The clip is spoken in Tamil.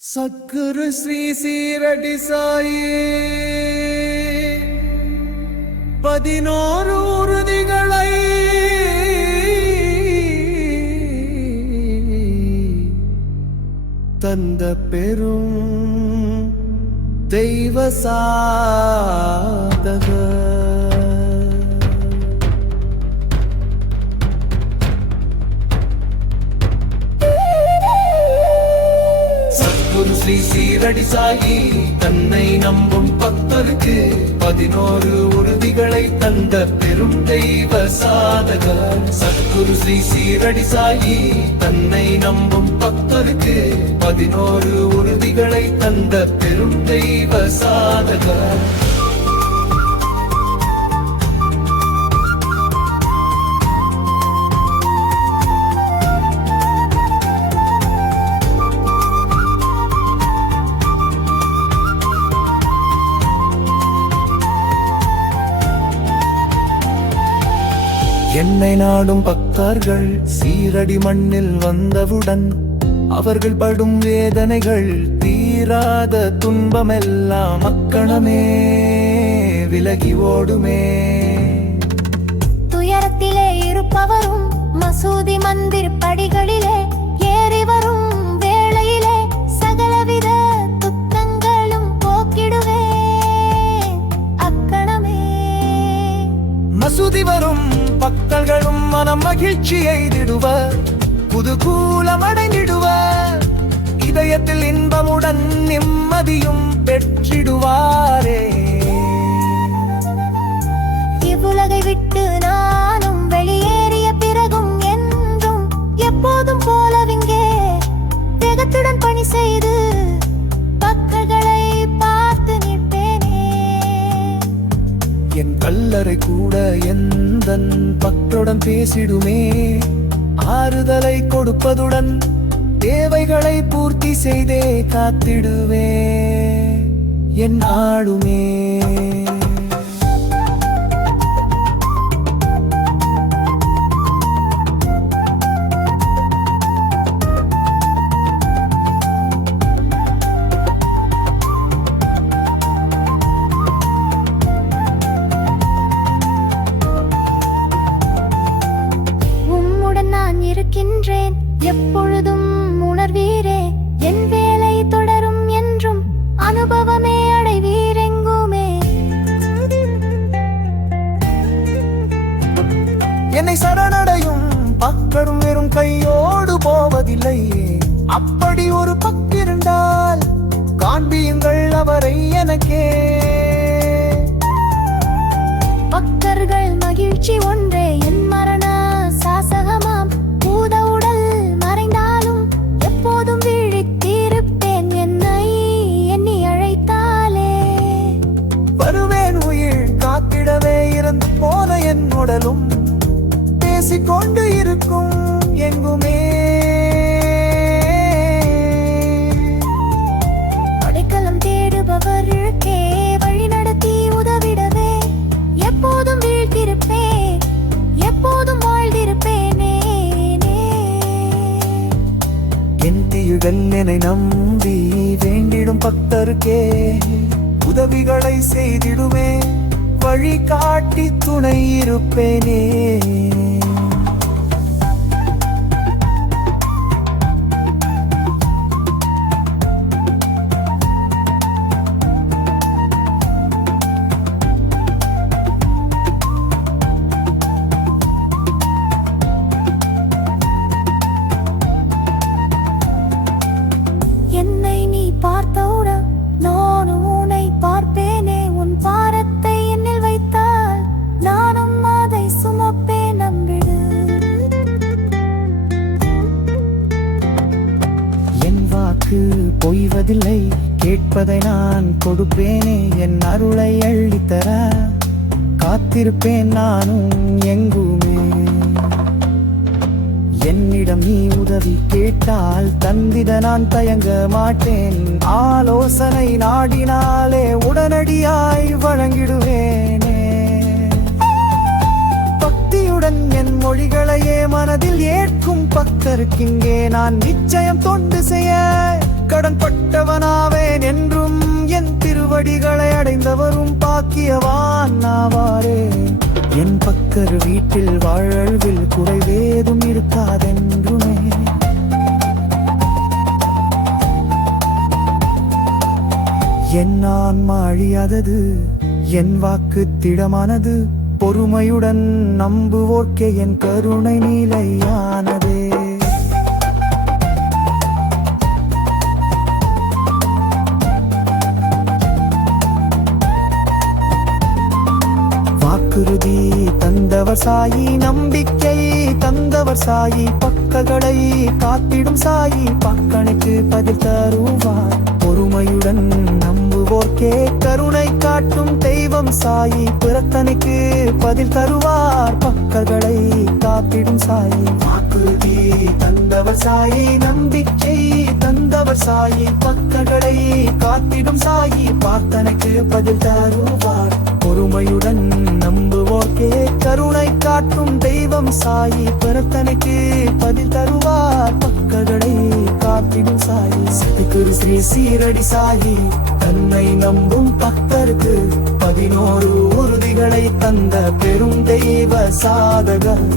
சத்குரு ஸ்ரீ சீரடி சாயே 11 உறுதிகளை தந்த பெரும் தெய்வ சாதகர். சத்குரு ஸ்ரீ சீரடி சாயி தன்னை நம்பும் பக்தருக்கு 11 உறுதிகளை தந்த பெரும் தெய்வ சாதகர். சத்குரு ஸ்ரீ சீரடி சாயி தன்னை நம்பும் பக்தருக்கு 11 உறுதிகளை தந்த பெரும் தெய்வ சாதகர். என்னை நாடும் பக்தர்கள் சீரடி மண்ணில் வந்தவுடன் அவர்கள் படும் வேதனைகள் தீராத துன்பமெல்லாம் அக்கணமே விலகி ஓடுமே. துயரத்திலே இருப்பவரும் மசூதி மந்திர் படிகளிலே ஏறி வரும் வேளையிலே சகலவித துக்கங்களும் போக்கிடுவே அக்கணமே. மசூதி வரும் பக்தர்களும் மனம் மகிழ்ச்சி எய்திடுவர், புதுகூலம் அடைந்திடுவர், இதயத்தில் இன்பமுடன் நிம்மதியும் பெற்றிடுவாரே. இவ்வுலகை விட்டு நானும் வெளியேறிய பிறகும் என்றும் எப்போதும் போலவிங்கே வேகத்துடன் பணி செய்து பக்தர்களை பார்த்து நிற்பேனே. என் கல்லறை கூட எந்தன் பக்தருடன் பேசிடுமே, ஆறுதலை கொடுப்பதுடன் தேவைகளை பூர்த்தி செய்தே காத்திடுவே என் நாடுமே. நான் இருக்கின்றேன் எப்பொழுதும் உணர்வீரே, என் வேலை தொடரும் என்றும் அனுபவமே அடைவீரெங்குமே. என்னை சரணடையும் பக்தரும் வெறும் கையோடு போவதில்லையே, அப்படி ஒரு பக்கிருந்தால் காண்பியுங்கள் அவரை எனக்கே. பக்தர்கள் மகிழ்ச்சி ஒன்றே என் மரண சாசகமாம், பூத உடல் மறைந்தாலும் எப்போதும் விழித்திருப்பேன் என்னை எண்ணி அழைத்தாலே. வருவேன் உயிர் காத்திடவே, இறந்து போன என் உடலும் பேசிக்கொண்டு இருக்கும் எங்குமே. அடைக்கலம் தேடுபவர்களுக்கே வழி நடத்தி உதவிடவே எப்போதும் வீழ்த்திருப்பேன், எப்போதும் வாழ்ந்திருப்பேனே. என் தீயுடன் என்னை நம்பி வேண்டிடும் பக்தருக்கே உதவிகளை செய்திடுவே, வழி காட்டி துணை இருப்பேனே. என்னை நீ பார்த்தவுடன் நானும் உன்னை பார்ப்பேனே. உன் பாரத்தை என்னில் வைத்தால் நானும் அதை சுமப்பேன் நம்பிடு. என் வாக்கு பொய்வதில்லை, கேட்பதை நான் கொடுப்பேனே. என் அருளை அள்ளித்தர காத்திருப்பேன் நானும் எங்குமே. என்னிடம் நீ உதவி கேட்டால் தந்திட நான் தயங்க மாட்டேன், ஆலோசனை நாடினாலே உடனடியாய் வழங்கிடுவேனே. பக்தியுடன் என் மொழிகளையே மனதில் ஏற்கும் பக்தருக்கிங்கே நான் நிச்சயம் தொண்டு செய்ய கடன் பட்டவனாவேன் என்றும் என் திருவடிகளை அடைந்தவரும் பாக்கியவான் ஆவாரே. என் பக்கர் வீட்டில் வாழ்வில் குறைவேதும் இருக்காதென்றுமே. என் ஆன்மா அழியாதது, என் வாக்கு திடமானது, பொறுமையுடன் நம்புவோர்க்கே என் கருணை நிலையானதே. வாக்குறுதி தந்தவர் சாயி, நம்பிக்கை தந்தவர் சாயி, பக்கங்களை காத்திடும் சாயி, பக்கனுக்கு பதில் தருவார். பொறுமையுடன் நம்புவோர்க்கே கருணை காட்டும் தெய்வம் சாயி, பிறத்தனுக்கு பதில் தருவார். பக்கங்களை காத்திடும் சாயி. வாக்குறுதி தந்தவர் சாயி, நம்பிக்கை தந்தவர் சாயி, பக்கங்களை காத்திடும் சாயி, பார்த்தனுக்கு பதில் தருவார். பொறுமையுடன் நம்புவோர்க்கே கருணை காட்டும் தெய்வம் சாயி, பிறத்தனுக்கு பதில் தருவார். பக்கங்களை காத்திடும் சாயி. சத்குரு ஸ்ரீ சீரடி சாயி, தன்னை நம்பும் பக்தருக்கு 11 உறுதிகளை தந்த பெரும் தெய்வ சாதகர்.